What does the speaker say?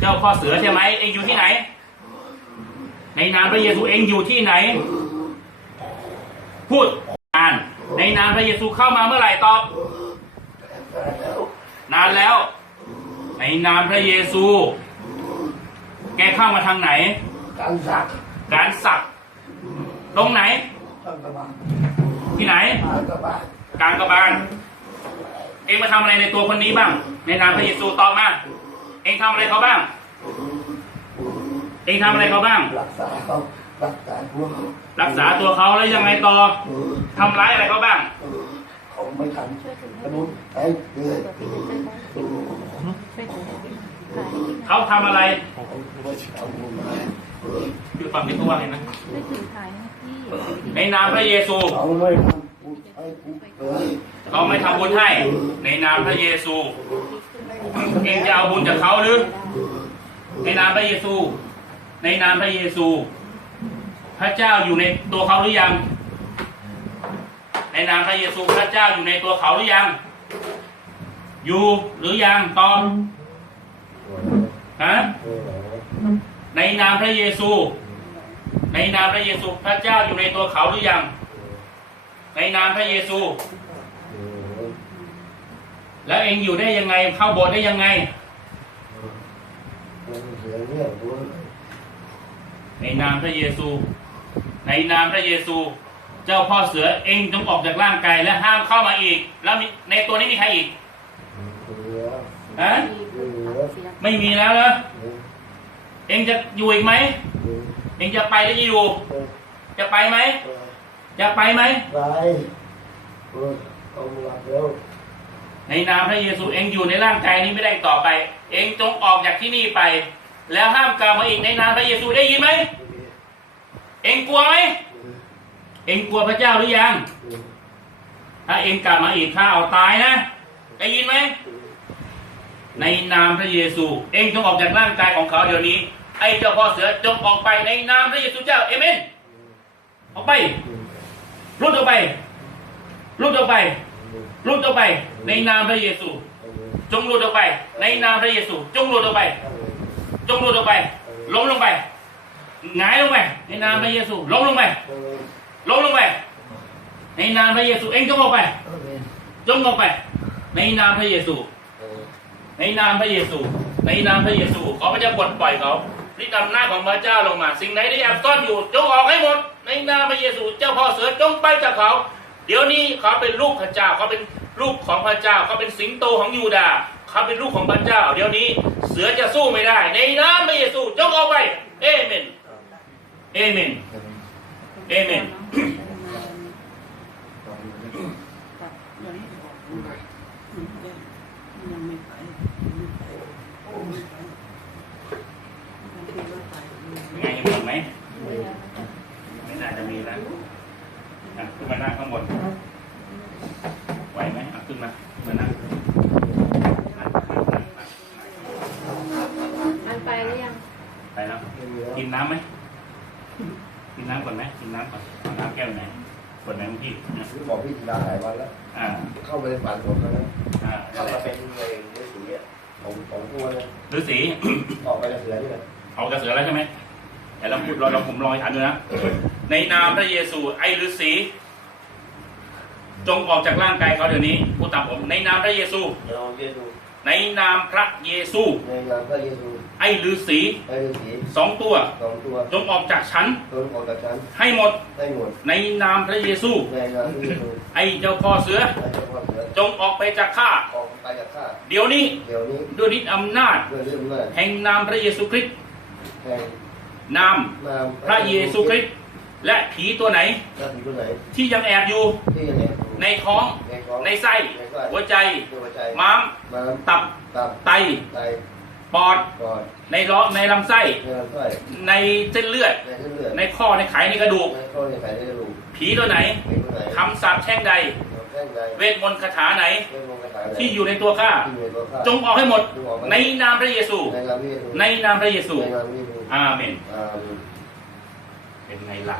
เจ้าพ่อเสือใช่ไหมเองอยู่ที่ไหน ในนามพระเยซูเองอยู่ที่ไหน พูดอ่าน ในนามพระเยซูเข้ามาเมื่อไหร่ตอบ นานแล้ว ในนามพระเยซู แกเข้ามาทางไหน การสักการสักตรงไหนต้นกระบะที่ไหนมากระบะกลางกระบาลเองมาทำอะไรในตัวคนนี้บ้าง ในนามพระเยซูตอบมาเองทำอะไรเขาบ้าง เองทำอะไรเขาบ้าง รักษาเขารักษาพวกเขารักษาตัวเขาแล้วยังไงต่อเออทำร้ายอะไรเขาบ้างเออเขาไม่ทำกระนุนไอ้เกลือเขาทำอะไรเขาไม่เอาบุญมาคือฟังที่เขาว่าไงนะไม่ถึงถ่ายนะพี่ในนามพระเยซูเขาไม่ทำบุญให้กูเออเขาไม่ทำบุญให้ในนามพระเยซู เองจะเอาบุญจากเขาหรือ ในนามพระเยซู ในนามพระเยซู พระเจ้าอยู่ในตัวเขาหรือยัง ในนามพระเยซูพระเจ้าอยู่ในตัวเขาหรือยัง อยู่หรือยังตอบฮะในนามพระเยซู ในนามพระเยซู พระเจ้าอยู่ในตัวเขาหรือยัง ในนามพระเยซู แล้วเองอยู่ได้ยังไงเข้าโบสถ์ได้ยังไงในนามพระเยซู ในนามพระเยซู เจ้าพ่อเสือเองจงออกจากร่างกายและห้ามเข้ามาอีก แล้วในตัวนี้มีใครอีกฮะไม่มีแล้วเหรอเองจะอยู่อีกไหมเองจะไปหรือจะอยู่ จะไปไหมจะไปไหมไปเออเอาหลับแล้ว ในนามพระเยซูเองอยู่ในร่างกายนี้ไม่ได้ต่อไป เองจงออกจากที่นี่ไป แล้วห้ามกล่าวมาอีกในนามพระเยซูได้ยินไหมเองกลัวไหมเองกลัวพระเจ้าหรือยัง ถ้าเองกลับมาอีกข้าเอาตายนะได้ยินไหมในนามพระเยซู เองจงออกจากร่างกายของเขาเดี๋ยวนี้ ไอ้เจ้าพ่อเสือจงออกไปในนามพระเยซูเจ้าเอเมนออกไปรุดออกไปรุดออกไป รุดออกไป ในนามพระเยซู จงรุดออกไป ในนามพระเยซู จงรุดออกไป จงรุดออกไป ล้มลงไปหงายลงไป ในนามพระเยซู ล้มลงไป ล้มลงไป ในนามพระเยซู เองจงออกไป จงออกไป ในนามพระเยซู ในนามพระเยซู ในนามพระเยซูขอพระเจ้าปลดปล่อยเขาฤทธิ์อำนาจของพระเจ้าลงมา สิ่งไหนที่แอบซ่อนอยู่ จงออกให้หมด ในนามพระเยซู เจ้าพ่อเสือจงไปจากเขา เดี๋ยวนี้เขาเป็นลูกพระเจ้าเขาเป็นลูกของพระเจ้าเขาเป็นสิงโตของยูดาห์เขาเป็นลูกของพระเจ้า เดี๋ยวนี้เสือจะสู้ไม่ได้ ในนามพระเยซูจงออกไปเอเมนเอเมนเอเมนยังไงยังหมดไหมไม่น่าจะมีแล้วอะขึ้นมานั่งข้างบน ไหวไหมอะขึ้นมาขึ้นมานั่งนั่งนั่งนั่งนั่ง มันไปหรือยัง ไปแล้ว กิ นน้ำไหมกินน้ำก่อนไหมกินน้ำก่อนเอาน้ำแก้วไหนขวดไหนเมื่อกี้นะที่บอกพี่ธีราหลายวันแล้ว อ่าเข้าไปในฝันผมแล้วนะอ่าเข้ามาเป็นเองฤาษีอะของของตัวเลยฤาษีออกไปจากเสือนี่แหละเอากระเสือแล้วใช่ไหมแต่เราพูดเราเราผมลองอ่านดูนะ ในนามพระเยซูไอ้ฤาษีจงออกจากร่างกายเขาเดี๋ยวนี้พูดตามผมในนามพระเยซูเดี๋ยวเราเรียนดู ในนามพระเยซูในงานพระเยซู ไอ้ฤาษีไอ้ฤาษีสองตัว สองตัวจงออกจากฉันตัวของกับฉันให้หมดได้หมด ในนามพระเยซู ในงานพระเยซู ไอ้เจ้าพ่อเสือ ไอ้เจ้าพ่อเสือ จงออกไปจากข้า ออกไปจากข้า เดี๋ยวนี้ เดี๋ยวนี้ด้วยฤทธิ์อำนาจ ด้วยเรื่องเมื่อแห่งนามพระเยซูคริสต์ แห่งนามนามพระเยซูคริสต์ และผีตัวไหนหน้าผีตัวไหน ที่ยังแอบอยู่ ที่ยังไงใน ท้อง ในท้องในไส้ ในไส้ หัวใจ หัวใจม้าม ม้ามตับ ตับ ไต ไตปอด ปอดในล้อในลำไส้ในลำไส้ในเส้นเลือด ในเส้นเลือดในข้อ ในไข ในกระดูกในข้อในไขในกระดูกผีตัวไหน ในตัวไหนคำสาปแช่งใด แข้งใดเวทมนต์คาถาไหน เวทมนต์คาถาไหนที่อยู่ในตัวข้า ที่อยู่ในตัวข้าจงออกให้หมด จงออกให้หมดในนามพระเยซู ในนามพระเยซูในนามพระเยซู ในนามพระเยซูอาเมนอาเมนเป็นไงล่ะ